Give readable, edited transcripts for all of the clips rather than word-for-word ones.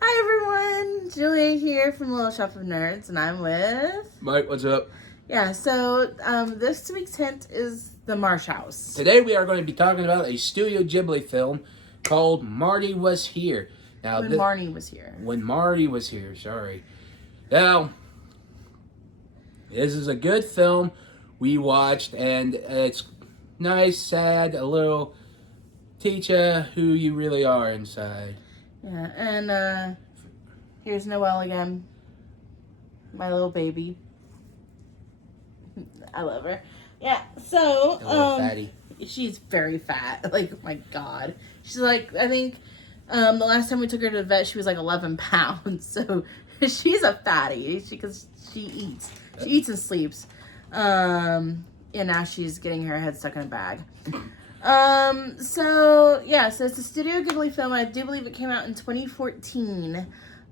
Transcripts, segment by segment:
Hi everyone, Julia here from Little Shop of Nerds, and I'm with Mike, what's up? Yeah. So this week's hint is the Marsh House. Today we are going to be talking about a Studio Ghibli film called Marty Was Here. Now, When Marnie was here. When Marty Was Here, sorry. Now, this is a good film we watched, and it's nice, sad, a little teach you who you really are inside. Yeah, and here's Noelle again, my little baby. I love her. Yeah, so Fatty. she's very fat. Like, oh my God, she's like, I think the last time we took her to the vet, she was like 11 pounds. So she's a fatty because she eats and sleeps. And now she's getting her head stuck in a bag. So it's a Studio Ghibli film. I do believe it came out in 2014.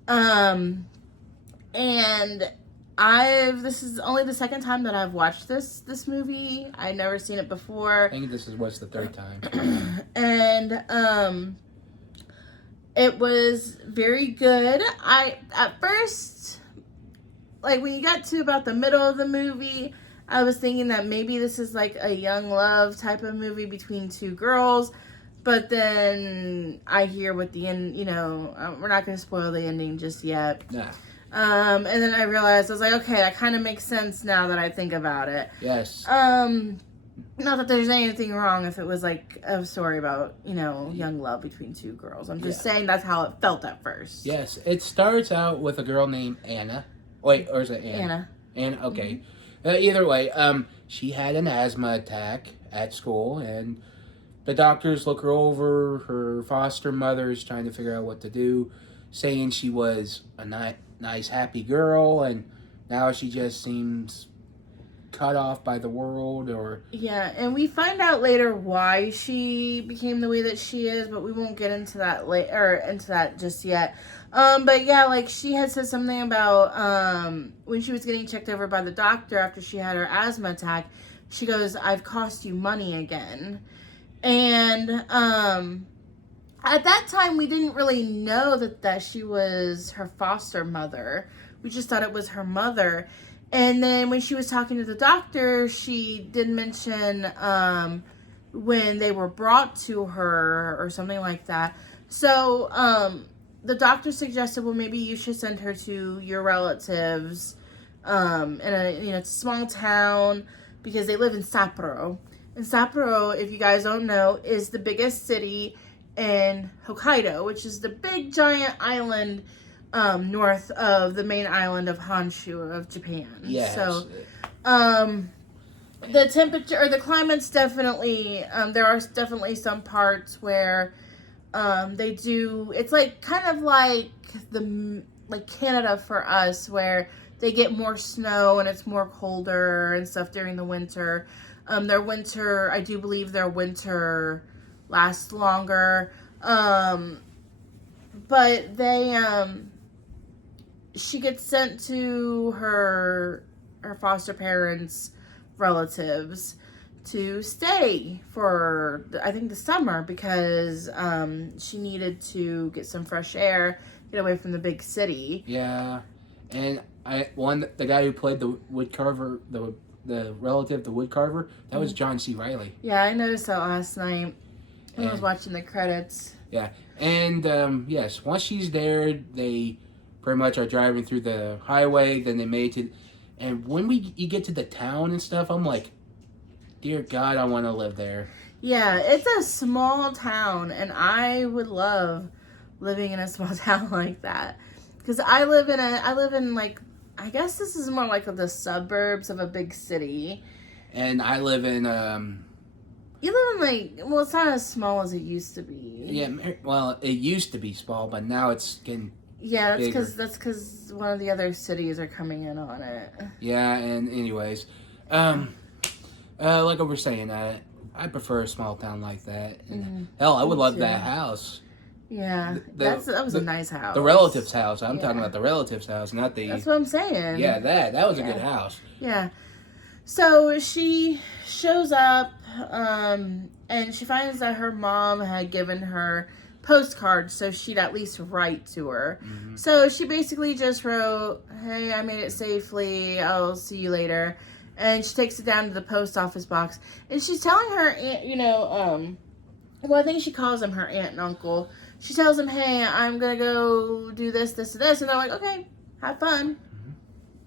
And this is only the second time that I've watched this movie. I'd never seen it before. I think this is what's the third time. And it was very good. At first, like when you got to about the middle of the movie, I was thinking that maybe this is like a young love type of movie between two girls. But then I hear what the end, we're not going to spoil the ending just yet. Nah. And then I realized, I was like, okay, that kind of makes sense now that I think about it. Yes. Not that there's anything wrong if it was like a story about, young love between two girls. I'm just saying that's how it felt at first. Yes. It starts out with a girl named Anna. Wait, or is it Anna? Anna, okay. Mm-hmm. Either way, she had an asthma attack at school, and the doctors look her over. Her foster mother is trying to figure out what to do, saying she was a nice, happy girl, and now she just seems cut off by the world. Yeah, and we find out later why she became the way that she is, but we won't get into that just yet. But yeah, like she had said something about when she was getting checked over by the doctor after she had her asthma attack. She goes, "I've cost you money again," and at that time we didn't really know that she was her foster mother. We just thought it was her mother. And then when she was talking to the doctor, she did mention when they were brought to her or something like that. So the doctor suggested, well, maybe you should send her to your relatives in a small town because they live in Sapporo. And Sapporo, if you guys don't know, is the biggest city in Hokkaido, which is the big giant island north of the main island of Honshu of Japan. Yes. So, the temperature or the climate's definitely, there are definitely some parts where, they do, it's like, kind of like Canada for us, where they get more snow and it's more colder and stuff during the winter. Their winter, I do believe their winter lasts longer. But they, she gets sent to her foster parents' relatives to stay for, I think, the summer because she needed to get some fresh air, get away from the big city. Yeah, and the guy who played the woodcarver, the relative, the woodcarver, that was John C. Reilly. Yeah, I noticed that last night when I was watching the credits. Yeah, and yes, once she's there, they pretty much are driving through the highway. Then they made it, and when you get to the town and stuff, I'm like, dear God, I want to live there. Yeah, it's a small town, and I would love living in a small town like that. Because I live in like, I guess this is more like the suburbs of a big city. And I live in You live in it's not as small as it used to be. Yeah, well, it used to be small, but now it's getting Yeah, bigger. that's because one of the other cities are coming in on it. Yeah, and anyways, like I was saying, I prefer a small town like that. Hell, I would love that house. Yeah, that was a nice house. The relative's house. I'm talking about the relative's house, not the... That's what I'm saying. Yeah, that was a good house. Yeah. So she shows up, and she finds that her mom had given her postcards so she'd at least write to her. So she basically just wrote, "Hey, I made it safely. I'll see you later." And she takes it down to the post office box. And she's telling her aunt, well, I think she calls them her aunt and uncle. She tells them, "Hey, I'm going to go do this, this, and this." And they're like, "Okay, have fun."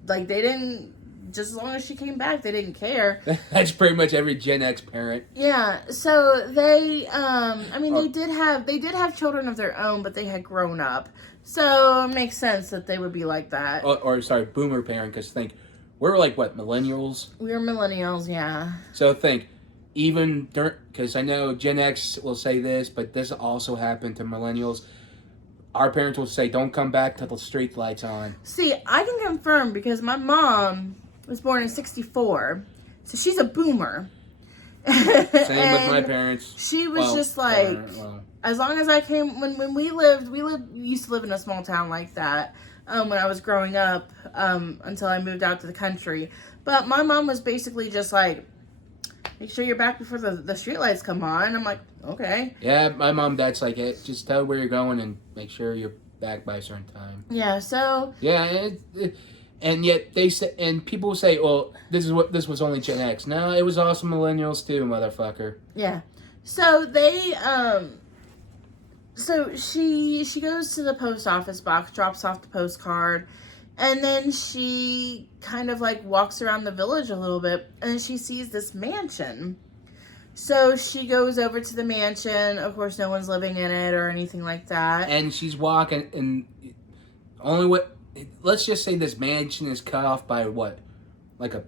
Like, they didn't, just as long as she came back, they didn't care. That's pretty much every Gen X parent. Yeah, so they, they did have children of their own, but they had grown up. So it makes sense that they would be like that. Sorry, boomer parent, because think, we're like, what, millennials? We were millennials, yeah. So think, even because I know Gen X will say this, but this also happened to millennials. Our parents will say, "Don't come back till the street lights on." See, I can confirm because my mom was born in 1964, so she's a boomer. Same with my parents. She was just like, as long as I came, when we used to live in a small town like that when I was growing up until I moved out to the country. But my mom was basically just like, "Make sure you're back before the streetlights come on." I'm like, okay. Yeah, my mom, dad's like, hey, just tell where you're going and make sure you're back by a certain time. Yeah, so. Yeah, and yet they say, and people say, "Well, this was only Gen X." No, it was also millennials too, motherfucker. Yeah, so they so she goes to the post office box, drops off the postcard. And then she kind of like walks around the village a little bit and she sees this mansion. So she goes over to the mansion. Of course, no one's living in it or anything like that. And she's walking and let's just say this mansion is cut off by what? Like a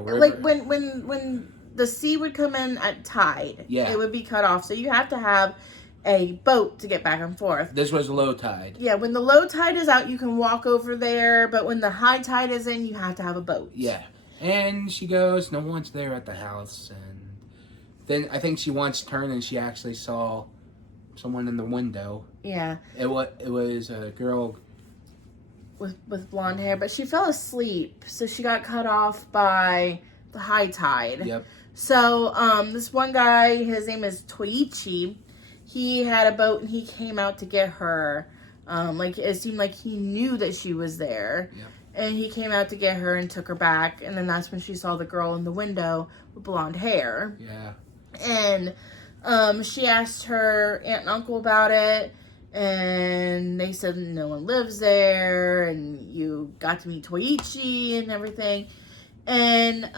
river? Like when the sea would come in at tide, yeah, it would be cut off. So you have to have a boat to get back and forth. This was low tide. Yeah, when the low tide is out, you can walk over there, but when the high tide is in, you have to have a boat. Yeah. And she goes, no one's there at the house. And then I think she once turned and she actually saw someone in the window. Yeah. It was a girl with blonde hair, but she fell asleep, so she got cut off by the high tide. Yep. So, this one guy, his name is Toichi. He had a boat and he came out to get her. Like, it seemed like he knew that she was there. Yep. And he came out to get her and took her back. And then that's when she saw the girl in the window with blonde hair. Yeah. And she asked her aunt and uncle about it. And they said no one lives there. And you got to meet Toichi and everything. And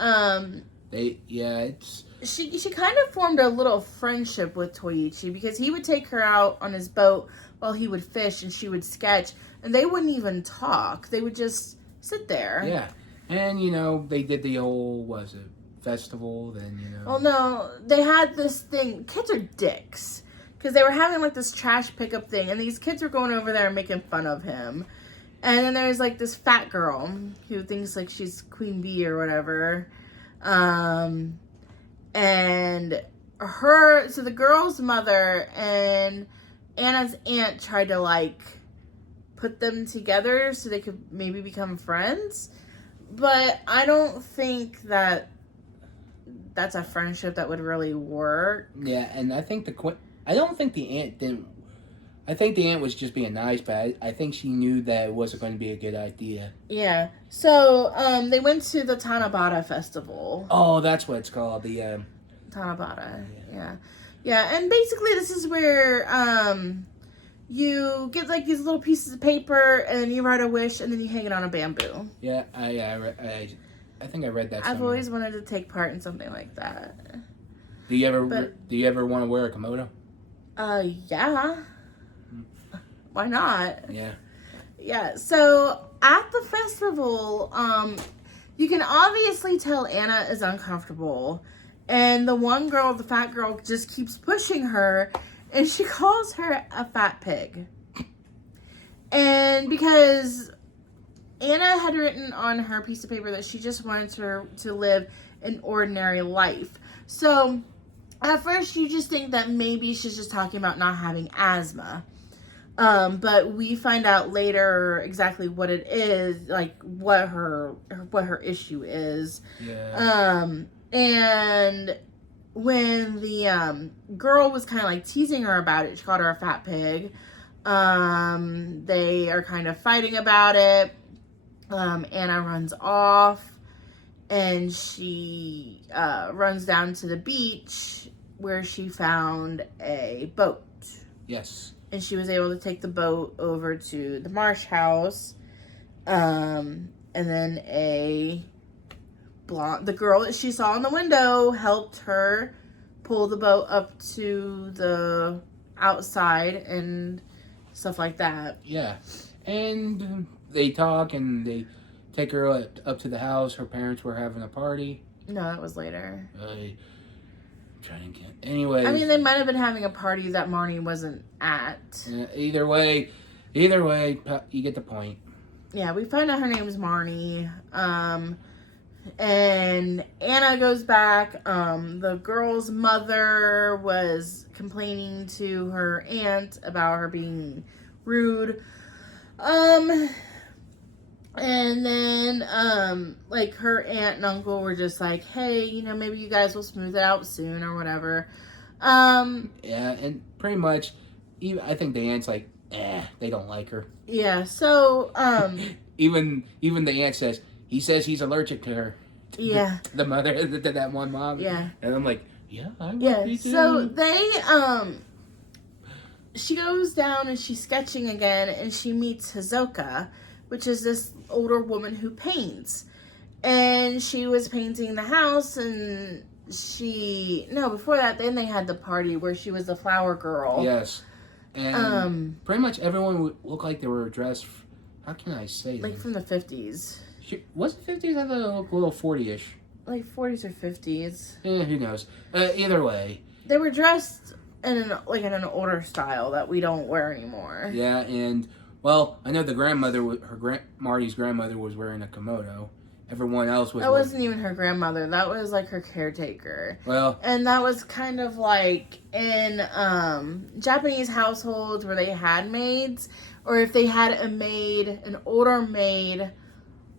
She kind of formed a little friendship with Toichi because he would take her out on his boat while he would fish and she would sketch, and they wouldn't even talk. They would just sit there. Yeah. And, they did the old, festival, then, Well, no, they had this thing. Kids are dicks because they were having, like, this trash pickup thing, and these kids were going over there and making fun of him. And then there's, like, this fat girl who thinks, like, she's Queen Bee or whatever. And so the girl's mother and Anna's aunt tried to, like, put them together so they could maybe become friends. But I don't think that that's a friendship that would really work. Yeah, and I think I don't think the aunt didn't. I think the aunt was just being nice, but I think she knew that it wasn't going to be a good idea. Yeah. So, they went to the Tanabata festival. Oh, that's what it's called. The, Tanabata. Yeah. Yeah, and basically this is where, you get, like, these little pieces of paper, and you write a wish, and then you hang it on a bamboo. Yeah, I think I read that somewhere. I've always wanted to take part in something like that. Do you ever want to wear a kimono? Yeah. Why not? Yeah. Yeah, so at the festival, you can obviously tell Anna is uncomfortable. And the one girl, the fat girl, just keeps pushing her. And she calls her a fat pig. And because Anna had written on her piece of paper that she just wanted her to live an ordinary life. So at first you just think that maybe she's just talking about not having asthma. But we find out later exactly what it is, like what her issue is. Yeah. And when the girl was kind of like teasing her about it, she called her a fat pig. They are kind of fighting about it. Anna runs off, and she runs down to the beach where she found a boat. Yes. And she was able to take the boat over to the Marsh house. And then the girl that she saw in the window helped her pull the boat up to the outside and stuff like that. Yeah. And they talk and they take her up to the house. Her parents were having a party. No, that was later. Trying to get... Anyway. I mean, they might have been having a party that Marnie wasn't at. Either way, you get the point. Yeah, we find out her name is Marnie. And Anna goes back. The girl's mother was complaining to her aunt about her being rude. And then, like, her aunt and uncle were just like, hey, you know, maybe you guys will smooth it out soon or whatever. Yeah, and pretty much, I think the aunt's like, they don't like her. Yeah, so, Even the aunt says, he says he's allergic to her. Yeah. The mother, to that one mom. Yeah. And I'm like, yeah, I would be too. So they, she goes down and she's sketching again, and she meets Hazuka, which is this older woman who paints. And she was painting the house, and before that, then they had the party where she was the flower girl. Yes. And pretty much everyone would look like they were dressed, how can I say that? Like from the 50s. Was it 50s? I thought it looked a little 40-ish. Like 40s or 50s. Yeah, who knows? Either way. They were dressed in an older style that we don't wear anymore. Yeah, and, well, I know the grandmother, Marty's grandmother was wearing a kimono. Everyone else was... That wasn't even her grandmother. That was, like, her caretaker. Well... And that was kind of like in Japanese households where they had maids, or if they had an older maid.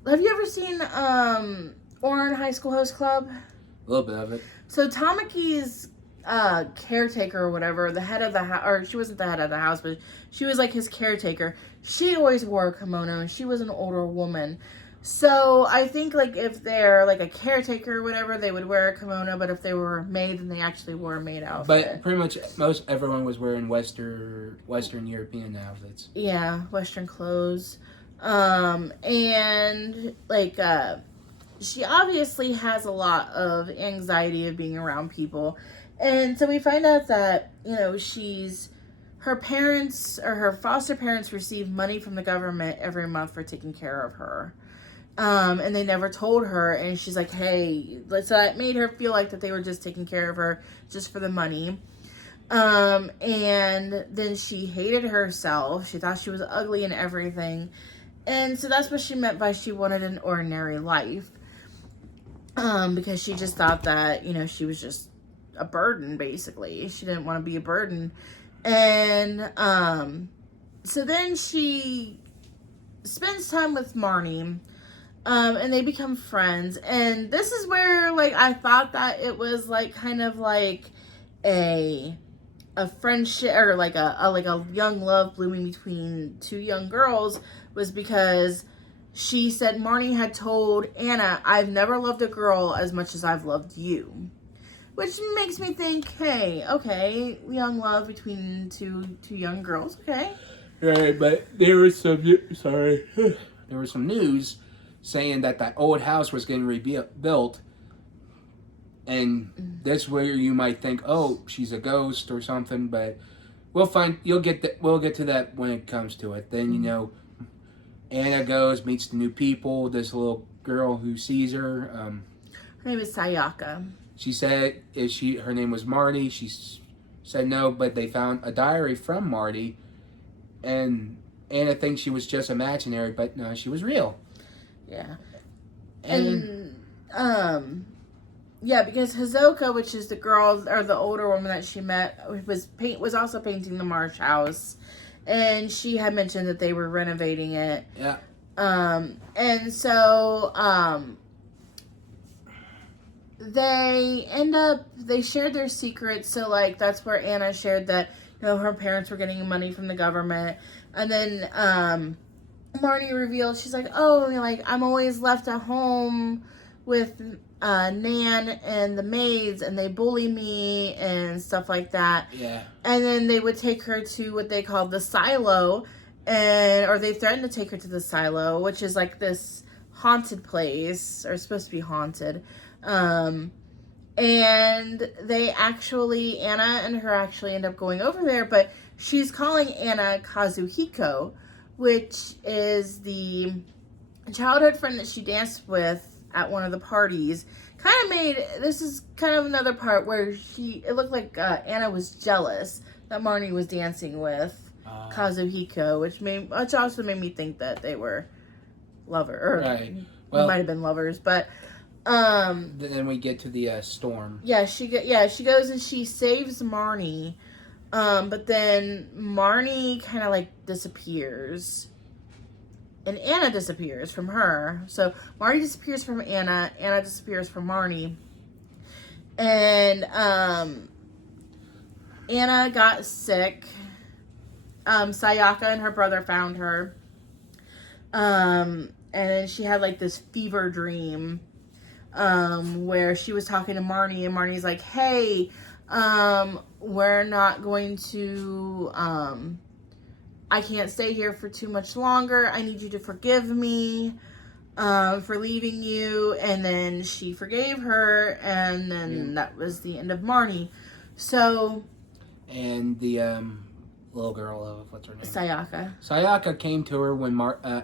Have you ever seen Ouran High School Host Club? A little bit of it. So Tamaki's caretaker or whatever, the head of the house, or she wasn't the head of the house, but she was like his caretaker. She always wore a kimono, and she was an older woman. So I think like if they're like a caretaker or whatever, they would wear a kimono, but if they were a maid, then they actually wore a maid outfit. But pretty much everyone was wearing Western European outfits. Yeah, Western clothes. And like she obviously has a lot of anxiety of being around people. And so we find out that, you know, her parents or her foster parents receive money from the government every month for taking care of her. And they never told her, and she's like, hey, so it made her feel like that they were just taking care of her just for the money. And then she hated herself. She thought she was ugly and everything. And so that's what she meant by she wanted an ordinary life. Because she just thought that, you know, she was just a burden, basically. She didn't want to be a burden. And, so then she spends time with Marnie. And they become friends. And this is where, like, I thought that it was, like, kind of like a friendship, or like a young love blooming between two young girls, was because she said Marnie had told Anna, I've never loved a girl as much as I've loved you. Which makes me think, hey, okay, young love between two young girls, okay. Right, but there was some news saying that old house was getting rebuilt, and that's where you might think, oh, she's a ghost or something, but we'll get to that when it comes to it. Then, you know, Anna goes, meets the new people, this little girl who sees her. Her name is Sayaka. She said her name was Marnie. She said no, but they found a diary from Marty, and Anna thinks she was just imaginary, but no, she was real. Yeah. And yeah, because Hazuka, which is the girl, or the older woman that she met, was also painting the Marsh house. And she had mentioned that they were renovating it. Yeah. And so, they shared their secrets. So like that's where Anna shared that, you know, her parents were getting money from the government. And then Marnie revealed, she's like, oh, like I'm always left at home with Nan and the maids, and they bully me and stuff like that. Yeah. And then they would take her to what they called the silo, or they threatened to take her to the silo, which is like this haunted place, or supposed to be haunted. And Anna and her actually end up going over there, but she's calling Anna Kazuhiko, which is the childhood friend that she danced with at one of the parties. This is kind of another part where it looked like Anna was jealous that Marnie was dancing with Kazuhiko, which also made me think that they were lovers. Right. Well, might have been lovers, but then we get to the storm. Yeah, she goes and she saves Marnie, but then Marnie kind of like disappears. And Anna disappears from her. So Marnie disappears from Anna. Anna disappears from Marnie. And Anna got sick. Sayaka and her brother found her. And then she had like this fever dream where she was talking to Marnie. And Marnie's like, hey, we're not going to... I can't stay here for too much longer. I need you to forgive me for leaving you. And then she forgave her, and then that was the end of Marnie. So... And the little girl, what's her name? Sayaka. Sayaka came to her when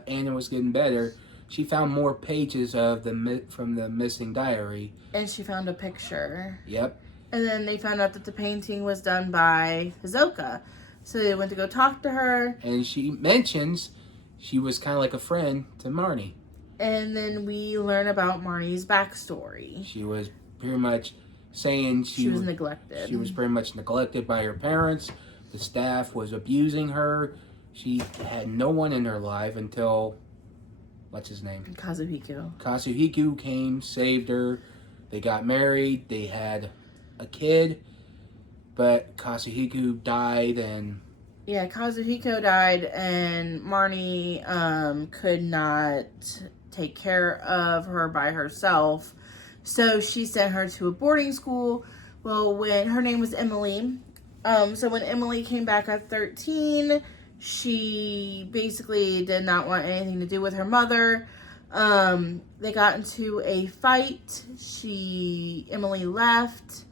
Anna was getting better. She found more pages of from the missing diary. And she found a picture. Yep. And then they found out that the painting was done by Hizoka. So they went to go talk to her. And she mentions she was kind of like a friend to Marnie. And then we learn about Marnie's backstory. She was pretty much saying she was neglected. She was pretty much neglected by her parents. The staff was abusing her. She had no one in her life until, what's his name? Kazuhiko. Kazuhiko came, saved her. They got married. They had a kid. But Kazuhiko died, and... Yeah, Kazuhiko died, and Marnie could not take care of her by herself. So she sent her to a boarding school. Well, when her name was Emily. So when Emily came back at 13, she basically did not want anything to do with her mother. They got into a fight. Emily left.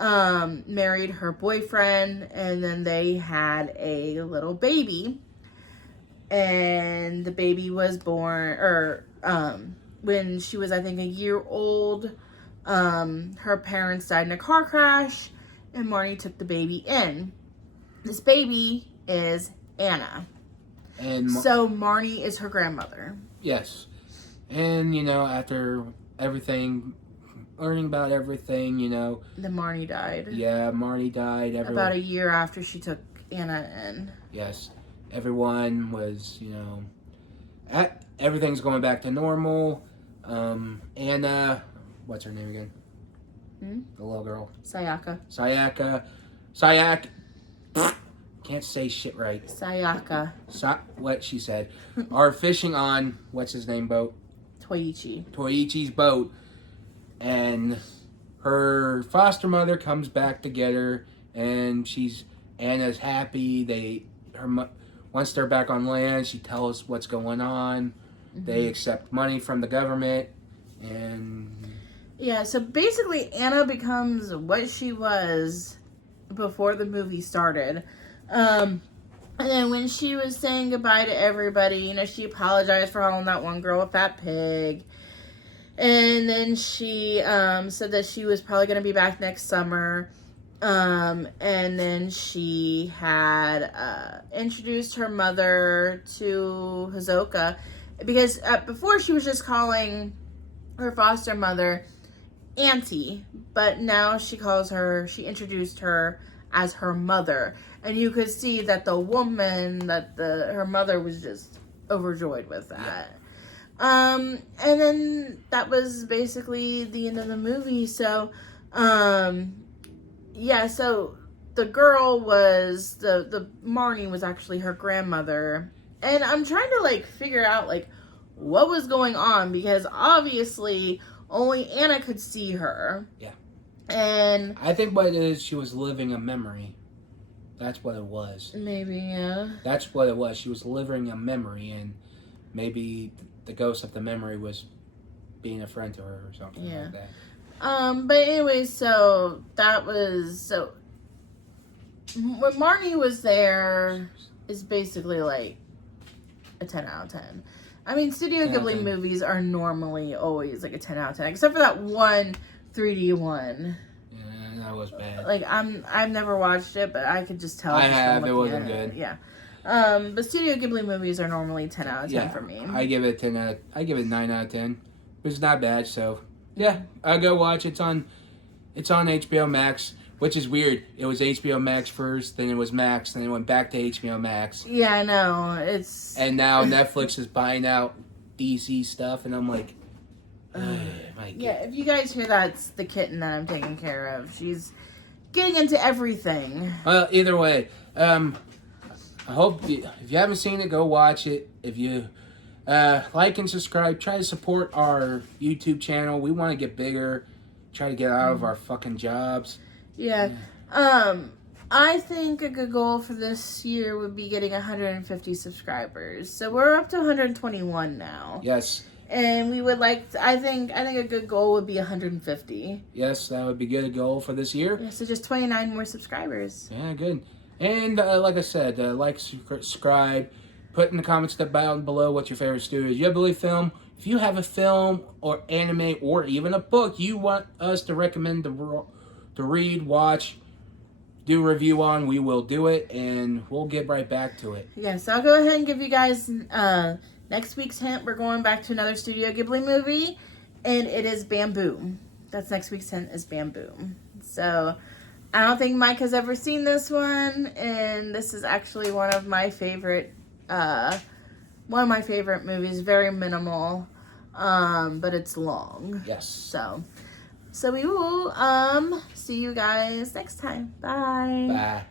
Married her boyfriend, and then they had a little baby, and the baby was born, when she was, I think, a year old. Her parents died in a car crash, and Marnie took the baby in. This baby is Anna, and so Marnie is her grandmother. Yes, and after everything, learning about everything, Then Marnie died. Yeah, Marnie died. About a year after she took Anna in. Yes. Everyone was, everything's going back to normal. Anna, what's her name again? The little girl. Sayaka. Can't say shit right. Sayaka. What she said. Are fishing on, what's his name, boat? Toichi's boat. And her foster mother comes back to get her, and Anna's happy. Once they're back on land, she tells what's going on. Mm-hmm. They accept money from the government, and yeah. So basically, Anna becomes what she was before the movie started. And then when she was saying goodbye to everybody, she apologized for calling that one girl a fat pig. And then she said that she was probably going to be back next summer. And then she had introduced her mother to Hizoka. Because before she was just calling her foster mother Auntie. But now she introduced her as her mother. And you could see that the woman, her mother was just overjoyed with that. And then that was basically the end of the movie. So, yeah, so the girl was, the Marnie was actually her grandmother. And I'm trying to, like, figure out, like, what was going on, because obviously only Anna could see her. Yeah. And I think what it is, she was living a memory. That's what it was. Maybe, yeah. That's what it was. She was living a memory, and maybe the ghost of the memory was being a friend to her or something like that. But anyway, so that was, so when Marnie was there is basically like a 10 out of 10. I mean, Studio Ghibli movies are normally always like a 10 out of 10, except for that one 3D one. Yeah, that was bad. Like, I've never watched it, but I could just tell. I have. It wasn't good. Yeah. But Studio Ghibli movies are normally 10 out of 10 for me. I give it 9 out of 10. It's not bad, so yeah, I'll go watch it. It's on HBO Max, which is weird. It was HBO Max first, then it was Max, then it went back to HBO Max. Yeah, I know. And now Netflix is buying out DC stuff, and I'm like, yeah, if you guys hear that, it's the kitten that I'm taking care of. She's getting into everything. Either way, I hope if you haven't seen it, go watch it. If you like and subscribe, try to support our YouTube channel. We want to get bigger. Try to get out of our fucking jobs. Yeah. I think a good goal for this year would be getting 150 subscribers. So we're up to 121 now. Yes. And we would like I think a good goal would be 150. Yes, that would be a good goal for this year. Yeah, so just 29 more subscribers. Yeah, good. And like I said, like, subscribe, put in the comments down below what's your favorite Studio Ghibli film. If you have a film or anime or even a book you want us to recommend to read, watch, do a review on, we will do it, and we'll get right back to it. Yes, I'll go ahead and give you guys next week's hint. We're going back to another Studio Ghibli movie, and it is Bamboo. That's next week's hint, is Bamboo. So I don't think Mike has ever seen this one, and this is actually one of my favorite movies. Very minimal, but it's long. Yes. So we will see you guys next time. Bye. Bye.